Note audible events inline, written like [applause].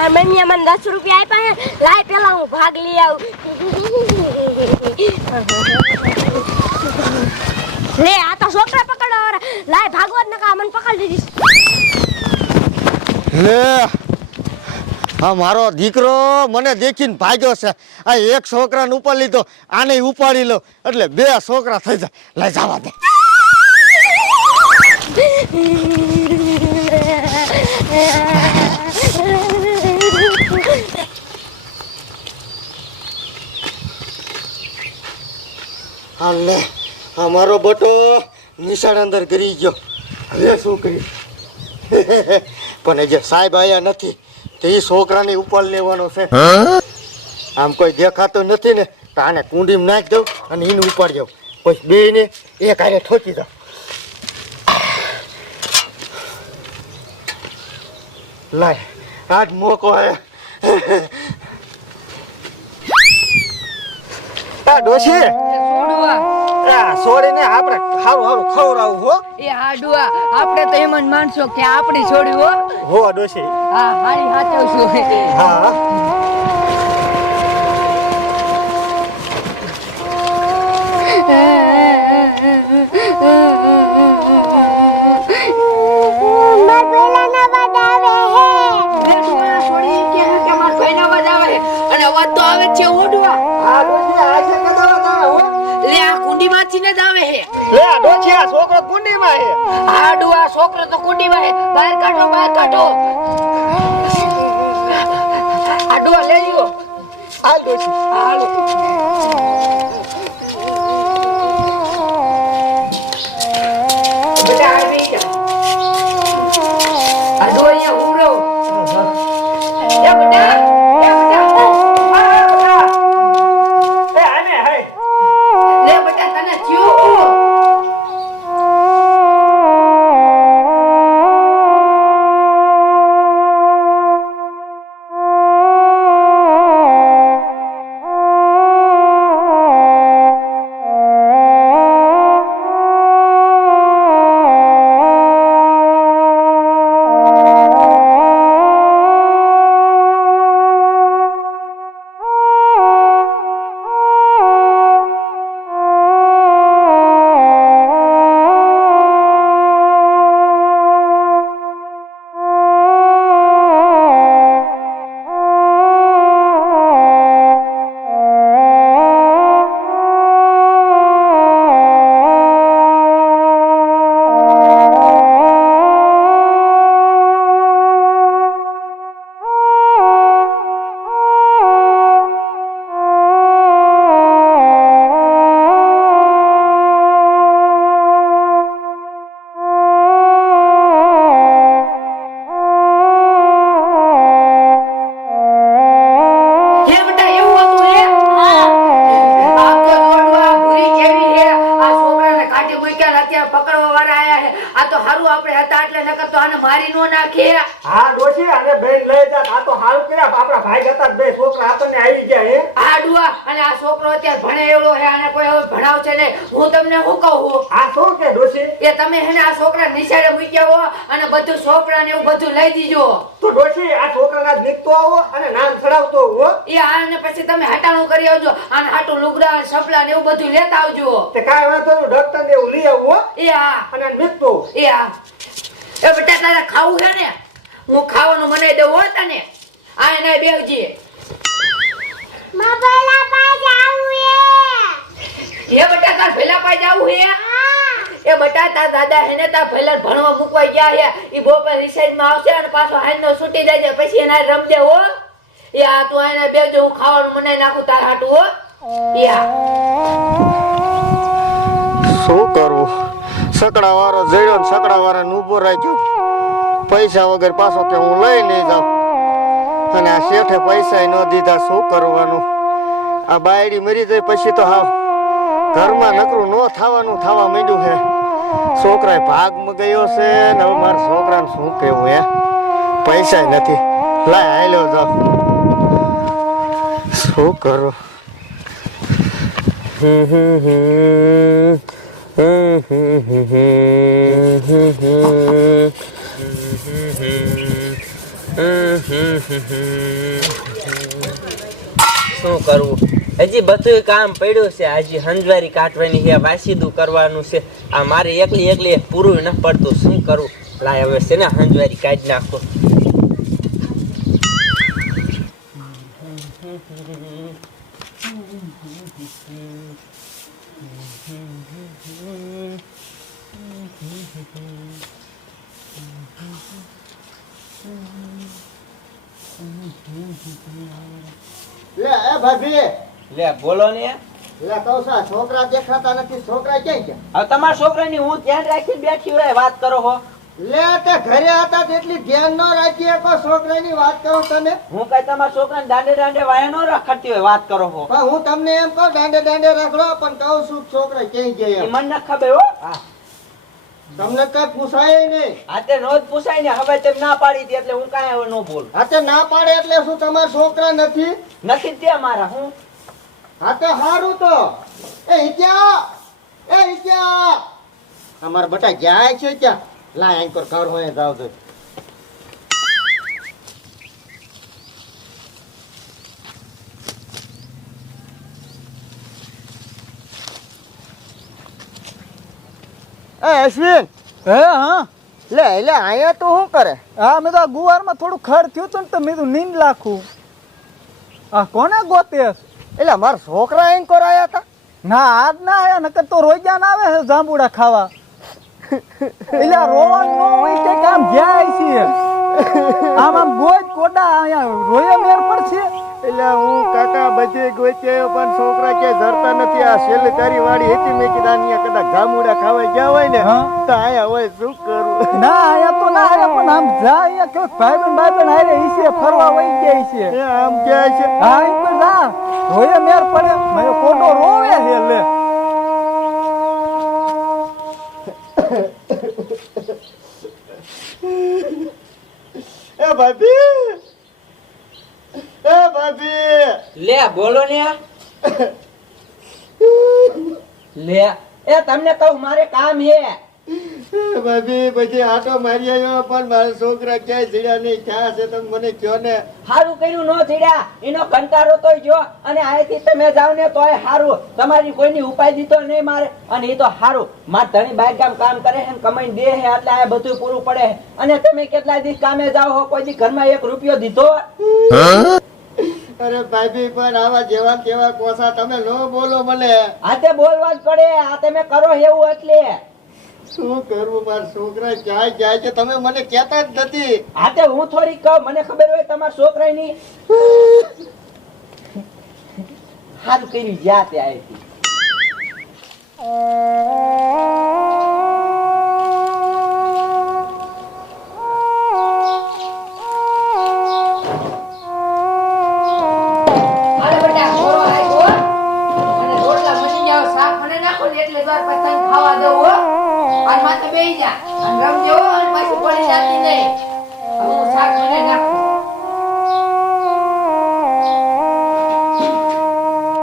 મારી મમ્મીએ મને દસ રૂપિયા આપ્યા છે. લાય પેલા હું ભાગ લઈ આવું. લે આ તો છોકરા પકડો લાય ભાગવત નકા મને પકડી દીધી લે હા મારો દીકરો મને દેખીને ભાગ્યો છે. આ એક છોકરાને ઉપર લીધો આને ઉપાડી લો. એટલે બે છોકરા થઈ જાય. લઈ જવા દે. [laughs] આ મારો બટો નિશાળ અંદર ગરી ગયો. હવે શું કરી [laughs] પણ જે સાહેબ આયા નથી, તો એ છોકરાની ઉપર લેવાનો છે. આમ કોઈ દેખાતો નથી ને, તો આને કુંડીમાં નાખી દઉં અને એને ઉપર જાઉં પછી બે ને એક આરે ઠોકી દઉં. લાય, આજ મોકો હે [laughs] આ આ આપણે હારું હારું ખવડાવું હો. એ હાડુઆ આપણે તો એમ જ માનશો કે આપણી છોડી હો. હો ડોશી. હા હારી હાચવશું. હા. જ આવે હે? આ ડોશી આ છોકરો કુંડીમાં છે હાડુઆ છોકરો તો કુંડીમાં હે. બહાર કાઢો બહાર કાઢો. હાડુઆ લઈ લ્યો. હાલ ડોશી હાલો. હારું આપણે હતા એટલે નકર તો આને મારી નો નાખે. હા ડોશી આને બેન લઈ જા. આ તો હાલ કર્યા. આપણા ભાઈ હતા બે છોકરા આપણને આવી ગયા હે? આડુઆ અને આ છોકરો અત્યારે ભણે એવડો હે અને કોઈ હવે ભણાવશે ને હું તમને શું કહું? આ શું કે ડોશી? એ તમે હે ને આ છોકરા નિશાળે મૂક્યા હો અને બધું છોકરા ને એવું બધું લઈ દીજો. તો ડોશી આ છોકરાના નીકતો આવો અને નામ ચડાવતો હો. એ આને પછી તમે હટાણું કરી આવજો. અને હાટું લુગડા સપલા ને એવું બધું લેતા આવજો. તે કાય વાંધો ડોક્ટર ને એવું લઈ આવો એ હા. અને નીકતો એ એ બેટા તારે ખાવું છે ને? હું ખાવાનું મને દઉં હો તને. આ એને બેવજી એ બેટા તાર ભેલા જાવું હે? એ બટા તાર દાદા હેને તાર ભેલા ભણવા મૂકવા ગયા હે. ઈ બોપર રિસાઈડમાં આવશે અને પાછો હાઈનો છૂટી જાય પછી એના રમજે હો. એ આ તું આને બેવજો હું ખાવાનું મને નાખું તાર હાટું હો. એ આ શું કરવું સકડા વાળો જડ્યો ને સકડા વાળા ઊભો રાખ્યો. પૈસા વગર પાછો કે હું લઈ નહીં જાઉં. અને આ શેઠે પૈસા ન દીધા, શું કરવાનું? આ બાયડી મરી જાય પછી તો હાવ. ઘરમાં નકરું ન થવાનું, થવા માંડ્યું છે. છોકરાએ ભાગમાં ગયો છે ને હવે મારા છોકરાને શું કહેવું હે? પૈસા નથી. લાય, હાલ્યો જાવ શું કરું? હમ હમ હમ. શું કરવું? હજી બધું કામ પડ્યું છે. હજી હંજવારી કાઢવાની છે, વાસીદું કરવાનું છે. આ મારે એકલી એકલી પૂરું ન પડતું. શું કરવું લાય હવે છે ને હંજવારી કાઢી નાખો. લે એ ભાભી. લે બોલો ને. લે કહું છું, છોકરા દેખાતા નથી? છોકરા ક્યાં ગયા? હવે તમારા છોકરાની હું ધ્યાન રાખી બેઠી હોય વાત કરો હો. લે તે ઘરે હતા તેટલી ધ્યાન ન રાખીએ શકો છોકરાની વાત કરું તમે હું કઈ તમારા છોકરાને દાંડે દાંડે વાયા નો રાખતી હોય વાત કરો હો. પણ હું તમને એમ કહું દાંડે દાંડે રખડો પણ કહું છું છોકરા ક્યાંય ગયા. એમ. ન ખબર હો. હા. તમને કઈ પૂછાય નહીં. આતે નો જ પૂછાય ને હવે તેમ ના પાડી હતી એટલે હું કાંઈ હવે નો બોલું. આતે ના પાડે એટલે શું તમારા છોકરા નથી? નથી તે મારા હું? હાથે હારું તો. એ હિત્યા એ હિત્યા. અમારા બટા જાય છે ત્યાં? લાય એન્કર ઘર હોય જાવ તો એ અશ્વિન! હે હા? લે એટલે અહીંયા તું શું કરે? હા મેં તો આ ગુવારમાં થોડું ખડ થયું હતું ને તો મેં તો નીંદ લાખું. આ કોને ગોતે? એટલે મારા છોકરા એન્કર આયા હતા? ના આજ ના આયા નકર તો ના આવે છે જાંબુડા ખાવા. એટલે રોવાનું ન હોય કે કામ જાય છે. આમ આમ ગોજ કોડા અહીંયા રોયો મેર પડશે. એટલે હું કાકા બધે ગોચ્યો પણ છોકરા કે ધરતા નથી. આ છેલ્લી તારી વાડી હતી મેં કીધા અહીંયા કદાચ ગામુડા ખાવા ગયા હોય ને તો આયા હોય શું કરું? ના આયા તો ના આયા પણ આમ જા અહીંયા કે ભાઈ બન ભાઈ બન આરે ઈસે ફરવા વઈ ગયા છે. આમ કે છે? હા એમ પર જા રોયો મેર પડે. મેં કોટો રોવે છે લે. ભાભી. એ ભાભી. લે બોલો ને. [laughs] લે એ તમને કહું મારે કામ હે. ભાભી પછી આટો મારી આવ્યો પણ મારા છોકરા ક્યાંય જીડ્યા નહીં ક્યાં છે તમે મને કયો ને? હારું કર્યું નો થીડા એનો કંટાળો તોય જો અને અહીંથી તમે જાવ ને તોય હારું. તમારી કોઈની ઉપાય દીધો નહીં મારે અને એ તો હારું. માર ધણી બાય કામ કામ કરે છે ને દે છે એટલે આ બધું પૂરું પડે છે. અને તમે કેટલા દિવસ કામે જાઓ હો કોઈ ઘરમાં એક રૂપિયો દીધો? અરે ભાભી પણ આવા જેવા કેવા કોસા તમે નો બોલો મને. આ તે બોલવા જ પડે આ તમે કરો એવું એટલે. શું કરવું મારા છોકરા ક્યાંય જાય છે? તમે મને કહેતા જ નથી. તે હું થોડી કહું મને ખબર હોય તમારા છોકરાની તે આવી. એટલે વાર પછી ખાવા દઉં હો તો બેહી જા. અને રમજો, અને પાછી પડી જાતી નહીં હું શાક મને નાખું.